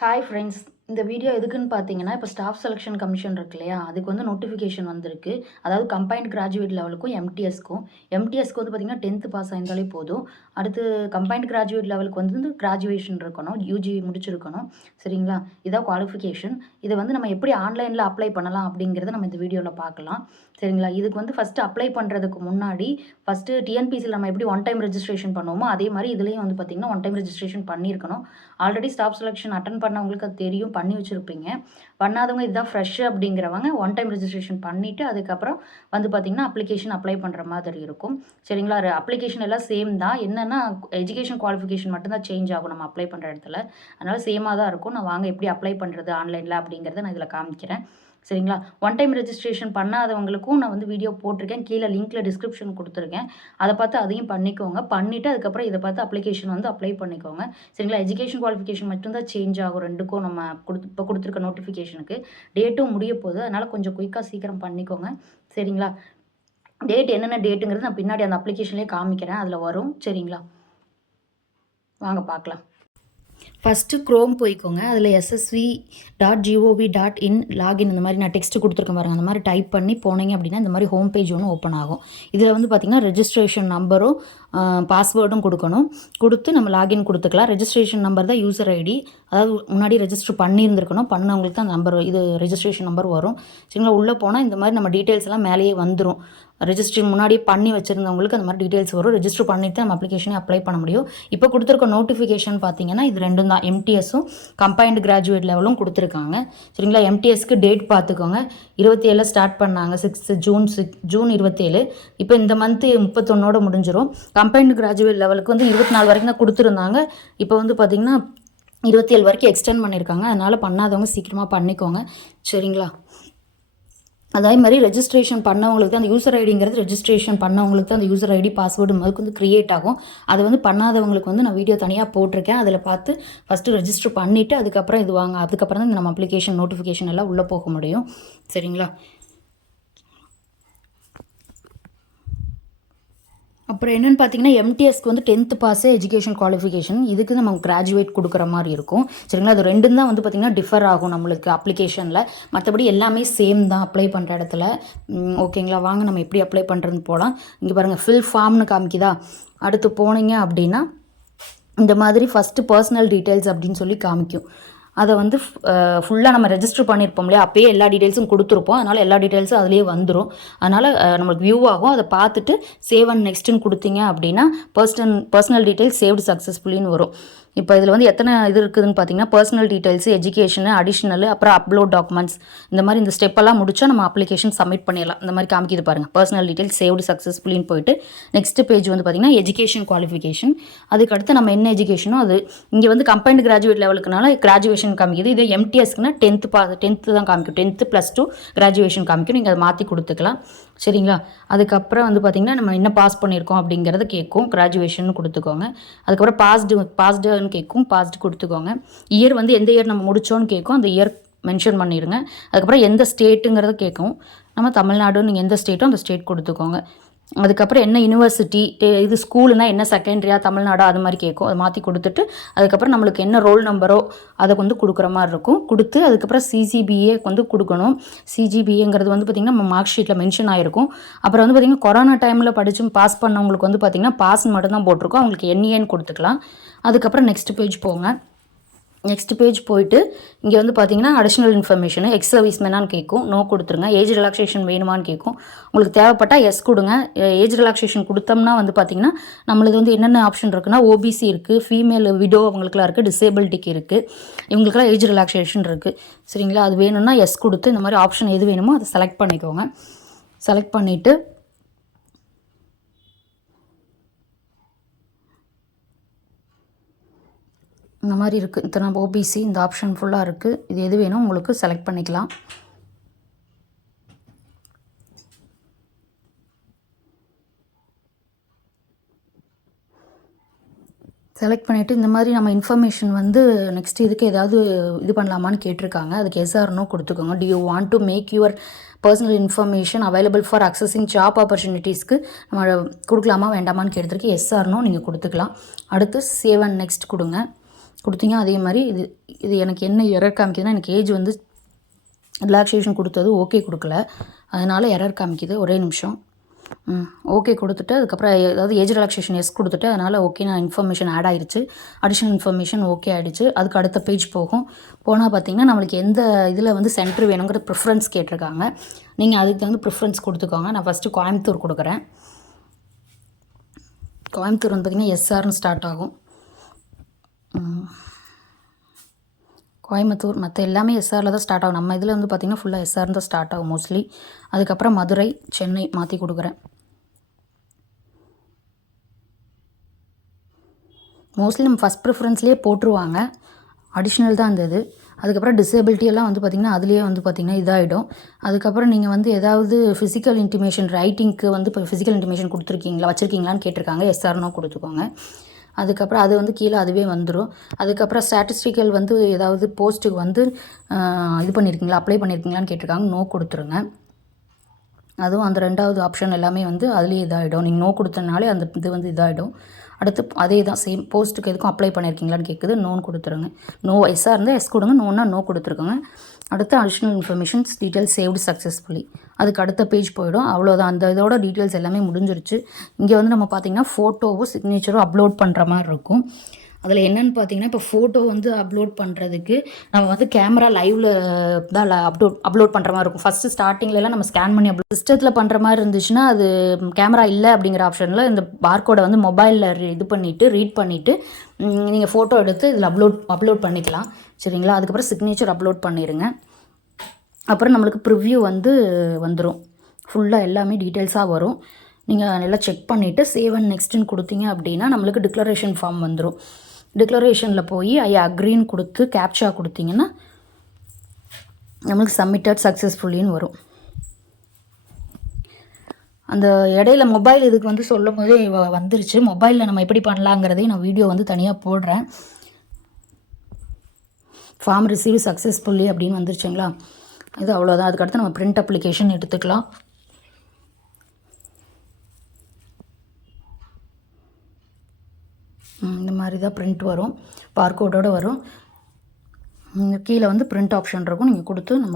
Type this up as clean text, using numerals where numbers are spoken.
Hi friends. இந்த video எதுக்குன்னு பார்த்தீங்கன்னா, இப்போ ஸ்டாஃப் செலக்ஷன் கமிஷன் இருக்கு இல்லையா? அதுக்கு வந்து நோட்டிஃபிகேஷன் வந்திருக்கு. அதாவது கம்பைன்ட் கிராஜுவேட் லெவலுக்கும், எம்டிஎஸ்க்கும். எம்டிஎஸ்க்கு வந்து பார்த்தீங்கன்னா 10th பாஸ் ஆயிருந்தாலே போதும். அடுத்து கம்பைன்ட் கிராஜுவேட் லெவலுக்கு வந்து கிராஜுவேஷன் இருக்கணும். யூஜி முடிச்சிருக்கணும். சரிங்களா? இதான் குவாலிஃபிகேஷன். இதை வந்து நம்ம எப்படி ஆன்லைனில் அப்ளை பண்ணலாம் அப்படிங்கிறத நம்ம இந்த வீடியோவில் பார்க்கலாம். சரிங்களா? இதுக்கு வந்து ஃபஸ்ட்டு அப்ளை பண்ணுறதுக்கு முன்னாடி ஃபஸ்ட்டு டிஎன்பிசியில் நம்ம எப்படி ஒன் டைம் ரெஜிஸ்ட்ரேஷன் பண்ணுவோமோ, அதே மாதிரி இதுலேயும் வந்து பார்த்தீங்கன்னா ஒன் டைம் ரெஜிஸ்ட்ரேஷன் பண்ணியிருக்கணும். ஆல்ரெடி ஸ்டாஃப் செலக்ஷன் அட்டெண்ட் பண்ணவங்களுக்கு அது தெரியும், பண்ணி வச்சுருப்பீங்க. பண்ணாதவங்க இதுதான் ஃப்ரெஷ்ஷு அப்படிங்கிறவங்க ஒன் டைம் ரெஜிஸ்ட்ரேஷன் பண்ணிவிட்டு அதுக்கப்புறம் வந்து பார்த்திங்கன்னா அப்ளிகேஷன் அப்ளை பண்ணுற மாதிரி இருக்கும். சரிங்களா? அப்ளிகேஷன் எல்லாம் சேம் தான். என்னென்னா எஜுகேஷன் குவாலிஃபிகேஷன் மட்டும்தான் சேஞ்ச் ஆகும் நம்ம அப்ளை பண்ணுற இடத்துல. அதனால் சேமாக தான் இருக்கும். நான் வாங்க எப்படி அப்ளை பண்ணுறது ஆன்லைனில் அப்படிங்கிறத நான் இதில் காமிக்கிறேன். சரிங்களா? ஒன் டைம் ரெஜிஸ்ட்ரேஷன் பண்ணாதவங்களுக்கும் நான் வந்து வீடியோ போட்டிருக்கேன். கீழே லிங்க்கில் டிஸ்கிரிப்ஷன் கொடுத்துருக்கேன். அதை பார்த்து அதையும் பண்ணிக்கோங்க. பண்ணிவிட்டு அதுக்கப்புறம் இதை பார்த்து அப்ளிகேஷன் வந்து அப்ளை பண்ணிக்கோங்க. சரிங்களா? எஜுகேஷன் குவாலிஃபிகேஷன் மட்டும்தான் சேஞ்ச் ஆகும் ரெண்டுக்கும். நம்ம இப்போ கொடுத்துருக்க நோட்டிஃபிகேஷனுக்கு டேட்டும் முடிய போகுது. அதனால் கொஞ்சம் குயிக்காக சீக்கிரம் பண்ணிக்கோங்க. சரிங்களா? டேட் என்னென்ன டேட்டுங்கிறது நான் பின்னாடி அந்த அப்ளிகேஷன்லேயே காமிக்கிறேன். அதில் வரும். சரிங்களா? வாங்க பார்க்கலாம். ஃபஸ்ட்டு க்ரோம் போய்க்கோங்க. அதில் ssv.gov.in லாகின் இந்த மாதிரி நான் டெக்ஸ்ட்டு கொடுத்துருக்கேன் பாருங்கள். அந்த மாதிரி டைப் பண்ணி போனீங்க அப்படின்னா இந்த மாதிரி ஹோம் பேஜ் ஒன்று ஓப்பன் ஆகும். இதில் வந்து பார்த்திங்கன்னா ரெஜிஸ்ட்ரேஷன் நம்பரும் பாஸ்வேர்டும் கொடுக்கணும். கொடுத்து நம்ம லாகின் கொடுத்துக்கலாம். ரெஜிஸ்ட்ரேஷன் நம்பர் தான் யூசர் ஐடி. அதாவது முன்னாடி ரெஜிஸ்டர் பண்ணியிருந்துருக்கணும். பண்ணவங்களுக்கு தான் நம்பர் இது ரெஜிஸ்ட்ரேஷன் நம்பர் வரும். சரிங்களா? உள்ளே போனால் இந்த மாதிரி நம்ம டீட்டெயில்ஸ் எல்லாம் மேலேயே வந்துடும். ரெஜிஸ்ட்ரேஷன் முன்னாடியே பண்ணி வச்சுருந்தவங்களுக்கு அந்த மாதிரி டீட்டெயில்ஸ் வரும். ரெஜிஸ்டர் பண்ணிவிட்டு நம்ம அப்ளிகேஷனே அப்ளை பண்ண முடியும். இப்போ கொடுத்துருக்க நோட்டிஃபிகேஷன் பார்த்தீங்கன்னா இது ரெண்டும் தான். எம்டிஎஸும் கம்பைன்டு கிராஜுவேட் லெவலும் கொடுத்துருக்காங்க. சரிங்களா? எம்டிஎஸ்க்கு டேட் பார்த்துக்கோங்க. 27 ஸ்டார்ட் பண்ணாங்க. ஜூன் 27. இப்போ இந்த மந்த்து 31 முடிஞ்சிடும். கம்பைன்டு கிராஜுவேட் லெவலுக்கு வந்து 24 வரைக்கும் தான் கொடுத்துருந்தாங்க. இப்போ வந்து பார்த்திங்கன்னா 27 வரைக்கும் எக்ஸ்டெண்ட் பண்ணியிருக்காங்க. அதனால் பண்ணாதவங்க சீக்கிரமாக பண்ணிக்கோங்க. சரிங்களா? அதே மாதிரி ரெஜிஸ்ட்ரேஷன் பண்ணவங்களுக்கு தான் அந்த யூசர் ஐடிங்கிறது ரெஜிஸ்ட்ரேஷன் பண்ணவங்களுக்கு தான் அந்த யூசர் ஐடி பாஸ்வேர்டு முதல்க்கு வந்து க்ரியேட் ஆகும். அதை வந்து பண்ணாதவங்களுக்கு வந்து நான் வீடியோ தனியாக போட்டிருக்கேன். அதில் பார்த்து ஃபஸ்ட்டு ரெஜிஸ்டர் பண்ணிவிட்டு அதுக்கப்புறம் இது வாங்க. அதுக்கப்புறம் தான் நம்ம அப்ளிகேஷன் நோட்டிஃபிகேஷன் எல்லாம் உள்ளே போக முடியும். சரிங்களா? அப்புறம் என்னென்னு பார்த்தீங்கன்னா எம்டிஎஸ்க்கு வந்து 10th பாஸே எஜுகேஷன் குவாலிஃபிகேஷன். இதுக்கு நம்ம கிராஜுவேட் கொடுக்குற மாதிரி இருக்கும். சரிங்களா? அது ரெண்டும் தான் வந்து பார்த்திங்கன்னா டிஃபர் ஆகும் நம்மளுக்கு அப்ளிகேஷனில். மற்றபடி எல்லாமே சேம் தான் அப்ளை பண்ணுற இடத்துல. ஓகேங்களா? வாங்க நம்ம எப்படி அப்ளை பண்ணுறதுன்னு போகலாம். இங்கே பாருங்கள் ஃபில் ஃபார்ம்னு காமிக்குதா? அடுத்து போனீங்க அப்படின்னா இந்த மாதிரி ஃபஸ்ட்டு பர்சனல் டீட்டெயில்ஸ் அப்படின்னு சொல்லி காமிக்கும். அதை வந்து ஃபுல்லாக நம்ம ரெஜிஸ்டர் பண்ணியிருப்போம் இல்லையா? அப்போயே எல்லா டீட்டெயில்ஸும் கொடுத்துருப்போம். அதனால் எல்லா டீட்டெயில்ஸும் அதிலே வந்துடும். அதனால் நம்மளுக்கு வியூ ஆகும். அதை பார்த்துட்டு சேவ் அண்ட் நெக்ஸ்ட்டுன்னு கொடுத்தீங்க அப்படின்னா பர்சனல் டீட்டெயில்ஸ் சேவ்டு சக்ஸஸ்ஃபுல்லின்னு வரும். இப்போ இதில் வந்து எத்தனை இது இருக்குதுன்னு பார்த்தீங்கன்னா பர்சனல் டீட்டெயில்ஸு, எஜுகேஷனு, அடிஷ்னலு, அப்புறம் அப்லோட் டாக்குமெண்ட்ஸ் இந்த மாதிரி இந்த ஸ்டெப்பெல்லாம் முடிச்சா நம்ம அப்ளிகேஷன் சப்மிட் பண்ணிடலாம். இந்த மாதிரி காமிக்கிது பாருங்கள். பர்சனல் டீட்டெயில்ஸ் சேவ்டு சக்ஸஸ்ஃபுல்லின்னு போயிட்டு நெக்ஸ்ட் பேஜ் வந்து பார்த்திங்கன்னா எஜுகேஷன் குவாலிஃபிகேஷன். அதுக்கடுத்து நம்ம என்ன எஜுகேஷனோ அது இங்கே வந்து கம்பைன்டு கிராஜுவேட் லெவலுக்குனால கிராஜுவேஷன் காமிக்குது. இதே எம்டிஎஸ்க்குனா 10th தான் காமிக்கும். 10th +2 கிராஜுவேஷன் காமிக்கும். நீங்கள் அதை மாற்றி கொடுத்துக்கலாம். சரிங்களா? அதுக்கப்புறம் வந்து பார்த்திங்கன்னா நம்ம என்ன பாஸ் பண்ணியிருக்கோம் அப்படிங்கிறத கேட்கும். கிராஜுவேஷன் கொடுத்துக்கோங்க. அதுக்கப்புறம் பாஸ்டுன்னு கேட்கும். பாஸ்டு கொடுத்துக்கோங்க. இயர் வந்து எந்த இயர் நம்ம முடித்தோன்னு கேட்கும். அந்த இயர் மென்ஷன் பண்ணிடுங்க. அதுக்கப்புறம் எந்த ஸ்டேட்டுங்கிறத கேட்கும். நம்ம தமிழ்நாடு, நீங்கள் எந்த ஸ்டேட்டோ அந்த ஸ்டேட் கொடுத்துக்கோங்க. அதுக்கப்புறம் என்ன யூனிவர்சிட்டி, இது ஸ்கூலுனா என்ன செகண்ட்ரியா தமிழ்நாடா அது மாதிரி கேட்கும். அதை மாற்றி கொடுத்துட்டு அதுக்கப்புறம் நம்மளுக்கு என்ன ரோல் நம்பரோ அதை வந்து கொடுக்குற மாதிரி இருக்கும். கொடுத்து அதுக்கப்புறம் சிஜிபிஏ வந்து கொடுக்கணும். சிஜிபிஏங்கிறது வந்து பார்த்திங்கன்னா நம்ம மார்க் ஷீட்டில் மென்ஷன் ஆகிருக்கும். அப்புறம் வந்து பார்த்திங்கன்னா கொரோனா டைமில் படித்து பாஸ் பண்ணவங்களுக்கு வந்து பார்த்திங்கன்னா பாஸ் மட்டும் தான் போட்டிருக்கோம். அவங்களுக்கு என்ஏன்னு கொடுத்துக்கலாம். அதுக்கப்புறம் நெக்ஸ்ட் பேஜ் போங்க. நெக்ஸ்ட் பேஜ் போயிட்டு இங்கே வந்து பார்த்தீங்கன்னா அடிஷ்னல் இன்ஃபர்மேஷனு எக்ஸ் சர்வீஸ் மேனான்னு கேட்கும். நோ கொடுத்துருங்க. ஏஜ் ரிலாக்ஸேஷன் வேணுமான்னு கேட்கும். உங்களுக்கு தேவைப்பட்டால் எஸ் கொடுங்க. ஏஜ் ரிலாக்ஸேஷன் கொடுத்தோம்னா வந்து பார்த்திங்கன்னா நம்மளுக்கு வந்து என்னென்ன ஆப்ஷன் இருக்குன்னா ஓபிசி இருக்குது, ஃபீமேல் விடோ அவங்களுக்குலாம் இருக்குது, டிசேபிலிட்டிக்கு இருக்குது. இவங்களுக்குலாம் ஏஜ் ரிலாக்ஸேஷன் இருக்குது. சரிங்களா? அது வேணும்னா எஸ் கொடுத்து இந்த மாதிரி ஆப்ஷன் எது வேணுமோ அதை செலக்ட் பண்ணிக்கோங்க. செலக்ட் பண்ணிவிட்டு இந்த மாதிரி இருக்குது. இத்தனை ஓபிசி இந்த ஆப்ஷன் ஃபுல்லாக இருக்குது. இது எது வேணும் உங்களுக்கு செலக்ட் பண்ணிக்கலாம். செலக்ட் பண்ணிவிட்டு இந்த மாதிரி நம்ம இன்ஃபர்மேஷன் வந்து நெக்ஸ்ட் இதுக்கு ஏதாவது இது பண்ணலாமான்னு கேட்டிருக்காங்க. அதுக்கு எஸ்ஆர்னோ கொடுத்துக்கோங்க. Do you want to make your personal information available for accessing job ஆப்பர்ச்சுனிட்டிஸ்க்கு நம்ம கொடுக்கலாமா வேண்டாமான்னு கேட்டிருக்கு. எஸ்ஆர்னோ நீங்கள் கொடுத்துக்கலாம். அடுத்து சேவ் அண்ட் நெக்ஸ்ட் கொடுங்க. கொடுத்தீங்க. அதே மாதிரி இது எனக்கு என்ன எரர் காமிக்குதுன்னா, எனக்கு ஏஜ் வந்து ரிலாக்ஸேஷன் கொடுத்தது ஓகே கொடுக்கல, அதனால் எரர் காமிக்குது. ஒரே நிமிஷம். ஓகே கொடுத்துட்டு அதுக்கப்புறம் ஏதாவது ஏஜ் ரிலாக்ஸேஷன் எஸ் கொடுத்துட்டு, அதனால் ஓகே நான் இன்ஃபர்மேஷன் ஆட் ஆகிடுச்சு, அடிஷ்னல் இன்ஃபர்மேஷன் ஓகே ஆகிடுச்சு. அதுக்கு அடுத்த பேஜ் போனால் பார்த்திங்கன்னா நம்மளுக்கு எந்த இதில் வந்து சென்டர் வேணுங்கிற ப்ரிஃபரன்ஸ் கேட்டிருக்காங்க. நீங்கள் அதுக்கு வந்து ப்ரிஃபரன்ஸ் கொடுத்துக்கோங்க. நான் ஃபஸ்ட்டு கோயம்புத்தூர் கொடுக்குறேன். கோயம்புத்தூர் வந்து பார்த்திங்கன்னா எஸ்ஆர்னு ஸ்டார்ட் ஆகும். கோயம்புத்தூர் மற்ற எல்லாமே எஸ்ஆரில் தான் ஸ்டார்ட் ஆகும். நம்ம இதில் வந்து பார்த்திங்கன்னா ஃபுல்லாக எஸ்ஆர்னு தான் ஸ்டார்ட் ஆகும் மோஸ்ட்லி. அதுக்கப்புறம் மதுரை, சென்னை மாற்றி கொடுக்குறேன். மோஸ்ட்லி நம்ம ஃபஸ்ட் ப்ரிஃபரன்ஸ்லேயே போட்டுருவாங்க, அடிஷ்னல் தான் இருந்தது. அதுக்கப்புறம் டிசேபிலிட்டி எல்லாம் வந்து பார்த்திங்கன்னா அதுலேயே வந்து பார்த்திங்கன்னா இதாகிடும். அதுக்கப்புறம் நீங்கள் வந்து ஏதாவது ஃபிசிக்கல் இன்டிமேஷன் ரைட்டிங்க்கு வந்து இப்போ ஃபிசிக்கல் இன்டிமேஷன் கொடுத்துருக்கீங்களா வச்சுருக்கீங்களான்னு கேட்டிருக்காங்க. எஸ்ஆர்னோ கொடுத்துக்கோங்க. அதுக்கப்புறம் அது வந்து கீழே அதுவே வந்துடும். அதுக்கப்புறம் ஸ்டாட்டிஸ்டிக்கல் வந்து ஏதாவது போஸ்ட்டுக்கு வந்து இது பண்ணியிருக்கீங்களா, அப்ளை பண்ணியிருக்கீங்களான்னு கேட்டிருக்காங்க. நோ கொடுத்துருங்க. அதுவும் அந்த 2வது ஆப்ஷன் எல்லாமே வந்து அதுலேயே இதாகிடும். நீங்கள் நோ கொடுத்தனாலே அந்த இது வந்து இதாகிடும். அடுத்து அதே தான் சேம் போஸ்ட்டுக்கு எதுக்கும் அப்ளை பண்ணியிருக்கீங்களான்னு கேட்குது. நோன்னு கொடுத்துருங்க. நோ எஸ்ஸாக இருந்தால் எஸ் கொடுங்க, நோன்னா நோ கொடுத்துருக்கோங்க. அடுத்து additional informations details saved successfully. அதுக்கு அடுத்த பேஜ் போயிடும். அவ்வளோதான், அந்த இதோட டீட்டெயில்ஸ் எல்லாமே முடிஞ்சிருச்சு. இங்கே வந்து நம்ம பார்த்திங்கன்னா ஃபோட்டோவும் சிக்னேச்சரும் அப்லோட் பண்ணுற மாதிரி இருக்கும். அதில் என்னென்னு பார்த்தீங்கன்னா, இப்போ ஃபோட்டோ வந்து அப்லோட் பண்ணுறதுக்கு நம்ம வந்து கேமரா லைவில் தான் அப்லோட் பண்ணுற மாதிரி இருக்கும். ஃபஸ்ட்டு ஸ்டார்டிங்லலாம் நம்ம ஸ்கேன் பண்ணி சிஸ்டத்தில் பண்ணுற மாதிரி இருந்துச்சுன்னா, அது கேமரா இல்லை அப்படிங்கிற ஆப்ஷனில் இந்த பார்கோடை வந்து மொபைலில் இது பண்ணிவிட்டு ரீட் பண்ணிவிட்டு நீங்கள் ஃபோட்டோ எடுத்து இதில் அப்லோட் பண்ணிக்கலாம். சரிங்களா? அதுக்கப்புறம் சிக்னேச்சர் அப்லோட் பண்ணிடுங்க. அப்புறம் நம்மளுக்கு ப்ரிவ்யூ வந்து வந்துடும். ஃபுல்லாக எல்லாமே டீட்டெயில்ஸாக வரும். நீங்கள் நல்லா செக் பண்ணிவிட்டு சேவ் அண்ட் நெக்ஸ்ட்டுன்னு கொடுத்தீங்க அப்படின்னா நம்மளுக்கு டிக்ளரேஷன் ஃபார்ம் வந்துடும். டிக்ளரேஷனில் போய் ஐ அக்ரின்னு கொடுத்து கேப்சா கொடுத்தீங்கன்னா நம்மளுக்கு சப்மிட்டட் சக்ஸஸ்ஃபுல்லின்னு வரும். அந்த இடையில மொபைல் இதுக்கு வந்து சொல்லும் போதே வந்துருச்சு. மொபைலில் நம்ம எப்படி பண்ணலாங்கிறதையும் நான் வீடியோ வந்து தனியாக போடுறேன். ஃபார்ம் ரிசீவ் சக்ஸஸ்ஃபுல்லி அப்படின்னு வந்துருச்சுங்களா? இது அவ்வளோதான். அதுக்கடுத்து நம்ம பிரிண்ட் அப்ளிகேஷன் எடுத்துக்கலாம். இந்த மாதிரி தான் பிரிண்ட் வரும், பார்கோடோடு வரும். கீழே வந்து பிரிண்ட் ஆப்ஷன் இருக்கும், நீங்கள் கொடுத்து நம்ம